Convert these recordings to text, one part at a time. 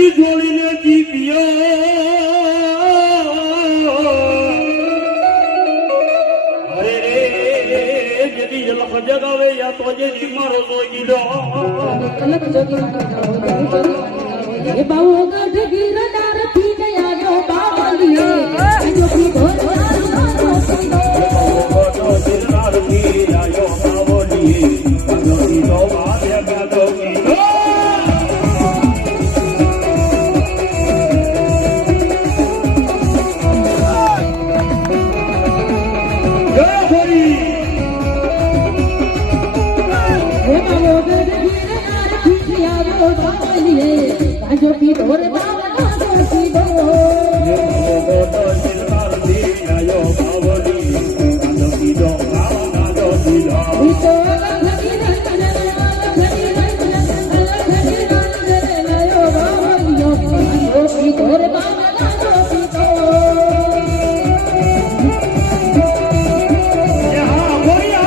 જી જોડીને જીવ્યો અરે રે જેદી જલખ જગાવે યા તો જે મારો જોઈ દો કલક જોગી એ બાવો ગઢ ગીરનાર થી ગયા જો બાવલીએ જો કી ઘોર जो की ढोर बावला जोशी दो ये मोटो सिलवार दी आयो बावली जो की दो बावला जोशी दो तो घड़ी रंग लायो बावली जो की ढोर बावला जोशी दो यहां बोलिया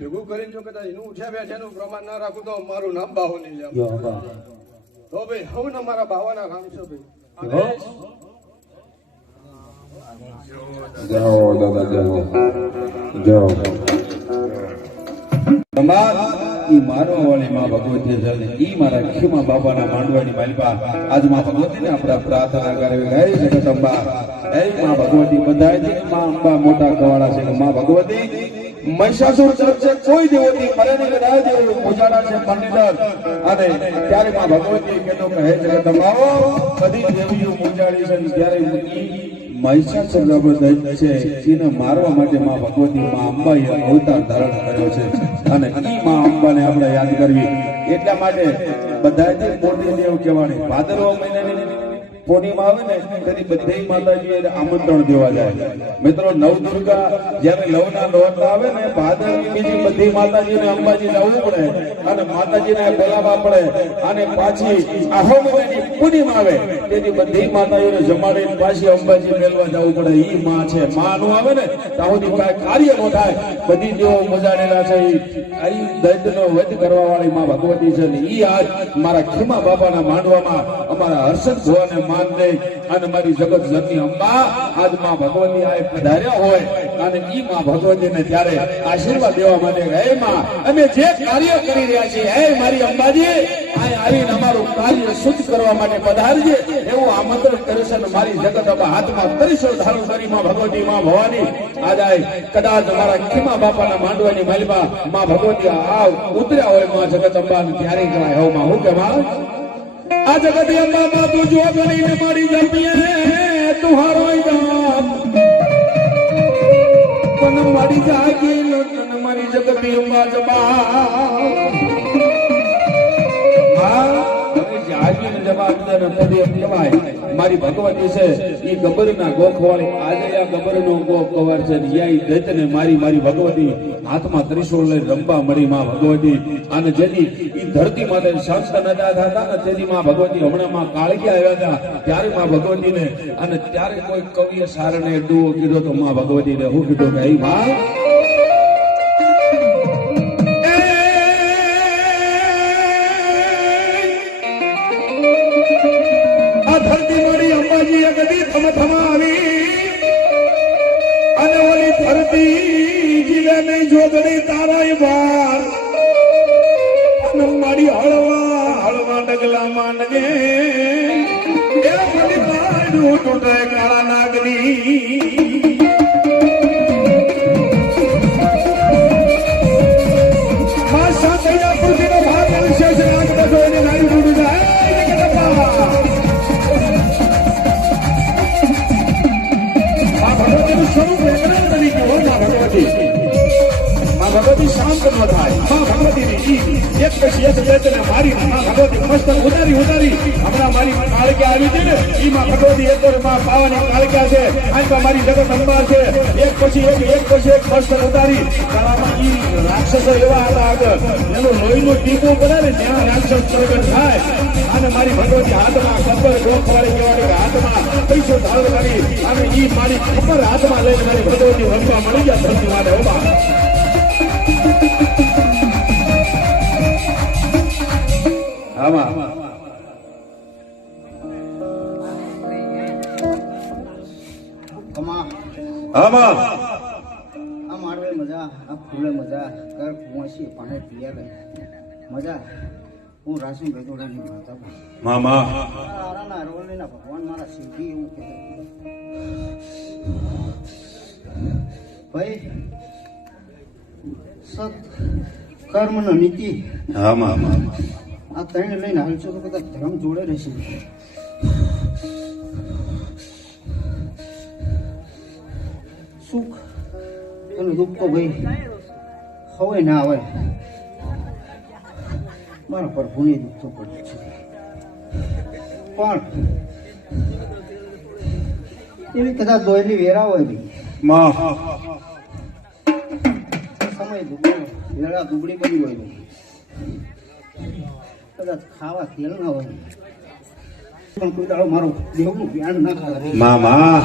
ભેગું કરીને જો કદાચ એનું ઉઠ્યા બેઠાનું પ્રમાણ ના રાખું તો મારું નામ બાહુ નહીં લે તો ભાઈ હું ને મારા બાવાના કામ છે ભાઈ જાઓ દાદા જાઓ ઈ મારો વાળી માં ભગવતી છે ઈ મારા ખીમા બાબાના માંડવાની માલિકા આજ માં ભગવતીને આપણે પ્રાર્થના કરે હે જગદંબા હે માં ભગવતી બધાયથી માં અંબા મોટા કવાડા છે માં ભગવતી મહિષાસુર ચર્ચે કોઈ દેવતી મરેની ગદાય દેવ પૂજાડા છે મંદિર અને ત્યારે માં ભગવતી કહેતો કે હે જગદંબાઓ બધી દેવીઓ પૂજાડી છે ત્યારે ઈ મહિષાસુર દૈત્ય છે એને મારવા માટે માં ભગવતી માં અંબાએ અવતાર ધારણ કર્યો છે અને ઈ માં અંબાને આપણે યાદ કરવી એટલા માટે બધાથી મોટી દેવ કહેવાની ભાદરવા મહિનાની પૂર્ણિમા આવે ને તેની બધી માતાજીને આમંત્રણ દેવા જાય મિત્રો નવદુર્ગા જ્યારે લવના નોરતા આવે ને ભાદરવી બીજી બધી માતાજીને અંબાજી જવું પડે અને માતાજીને બોલાવવા પડે અને પાછી આહો મહિનાની પૂર્ણિમા આવે તેથી બધી માતાજીને જમાડીને પાછી અંબાજી મેળવા જવું પડે ઈ માં છે માં નું આવે ને ત્યાં સુધી કાંઈ કાર્ય નો થાય બધી દેવો મજાડેલા છે ઈ દૈત્યનો વધ કરવા વાળી માં ભગવતી છે ને ઈ આજ મારા ખીમા બાપાના માંડવામાં અમારા હર્ષદ ભુવાને માન દે અને મારી જગત જનની અંબા આજ માં ભગવતી આ પધાર્યા હોય અને ઈ માં ભગવતીને ત્યારે આશીર્વાદ દેવા માટે હે માં અમે જે કાર્ય કરી રહ્યા છીએ હે મારી અંબાજી આ આવીને અમારું કાર્ય શુદ્ધ કરવા માટે પધારજે એવું આમંત્રણ કરે છે અને મારી જગત અંબા હાથમાં ત્રિશૂળ ધારણ કરી માં ભગવતી માં ભવાની આજ કદાચ મારા ખીમા બાપાના માંડવાની માલિકા માં ભગવતી આ ઉતર્યા હોય માં જગત અંબા ત્યારે કરાય હો માં હું કે માં આ જગત અંબા માં તું જો કરીને મારી જમીએ તુહારો ગામ તન મારી જાગી તન મારી જગત અંબા જબા હા તમે જાગીને જવાબ દે કહેવાય મારી ભગવતી છે એ ગબ્બરના ગોખવાળી આજે આ ગબ્બરનો ગોખ કવાર છે યા દૈતને મારી ભગવતી હાથમાં ત્રિશૂળ લઈ રંબા મળી માં ભગવતી અને જેથી એ ધરતી માટે શાંત નતા હતા ને તેથી માં ભગવતી હમણાં માં કાળકી આવ્યા હતા ત્યારે માં ભગવતીને અને ત્યારે કોઈ કવિએ સારને દુઓ કીધો તો માં ભગવતીને હું કીધું કે હે માં અને ઓલી ધરતી જીવે નહીં જોગણી તારા બાર અને મારી હળવા ડગલા માંડગે એ મારી પાડું તૂટે કાળા નાગની માં સાંભળ્યા પૃથ્વીનો ભાગ વિશેષ નાગ બધો એને નારી તૂટી જાય ભગવતી શાંત ન થાય માં ભગવતી એક પછી એક વેચને મારી માં ભગવતી મસ્તક ઉતારી હમણાં મારી કાળક્યા આવી છે ને ઈ માં ભગવતી એક માં પાવાની કાળક્યા છે આંખા મારી જગત અંબાર છે એક પછી એક મસ્તક ઉતારી તારામાં ઈ રાક્ષસો એવા હતા આગળ એનું લોહીનું ટીપું કરે ને ત્યાં રાક્ષસ પ્રગટ થાય અને મારી ભગવતી હાથમાં ખબર ગોખવાળી કહેવાય હાથમાં પૈસો ધારણ કરી અને ઈ મારી ખબર હાથમાં લઈને મારી ભગવતી રમવા મળી ગયા ધરતી માટે હોવા આમાં મારવે મજા આ ફૂલે મજા કર કુંવાસી પાણી પીયા મજા હું રાસી બેદોડાની માતા મામા આરાના રોલના ભગવાન મારા શિવજી એવું કહે ભાઈ સત કર્મ નો નીતિ હા મામા આ ત્રણ લઈને હાલશો તો બધા ધર્મ જોડે રહેશે સુખ અને દુઃખ તો ભાઈ હવે ના આવે મારા પ્રભુની દુઃખ તો પડે છે પણ એવી કદાચ દોયલી વેરા હોય ભાઈ સમય વેળા દુબળી બની હોય ભાઈ કદાચ ખાવા તેલ ના હોય પણ કોઈ દાડો મારો દેવનું ધ્યાન ના કરે મામા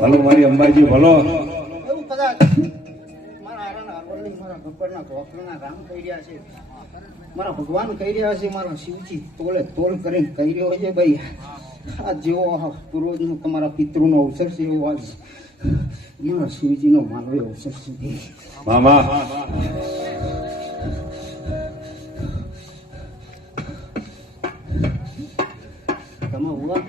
હલો મારી અંબાજી ભલો એવું કદાચ મારા આરાના અરવલ્લી મારા ભગવાનના ગોખલના રામ કહી રહ્યા છે મારા ભગવાન કહી રહ્યા છે મારા શિવજી તોલે તોલ કરીને કહી રહ્યો છે ભાઈ આ જેવો પૂર્વજનો તમારા પિતૃનો અવસર છે એવો આજ મારા શિવજીનો માનવીય અવસર છે મામા તમે ઉવા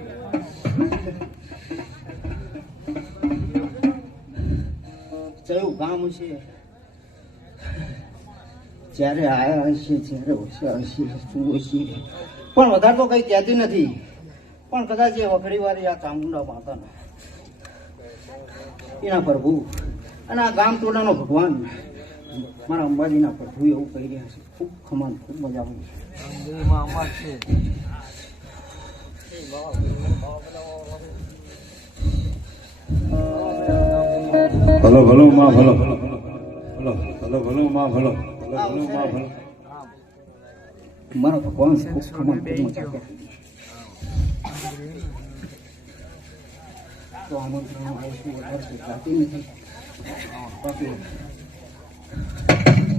કયું ગામ છે જ્યારે આયા હશે જ્યારે હોશિયાર હશે શું હશે પણ વધારે તો કઈ કહેતી નથી પણ કદાચ એ વખડી વાળી આ ચામુંડા માતાના એના પ્રભુ અને આ ગામ ટોળાનો ભગવાન મારા અંબાજીના પ્રભુ એવું કહી રહ્યા છે ખૂબ ખમાન ખૂબ મજા આવે ભલો માં ભલો માં ભલો મારા ભગવાન ખૂબ ખમાન ખૂબ મજા આવે તો આમંત્રણ આવશું વધારે જાતી નથી બાકી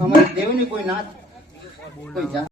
અમારી દેવની કોઈ નાત કોઈ જાત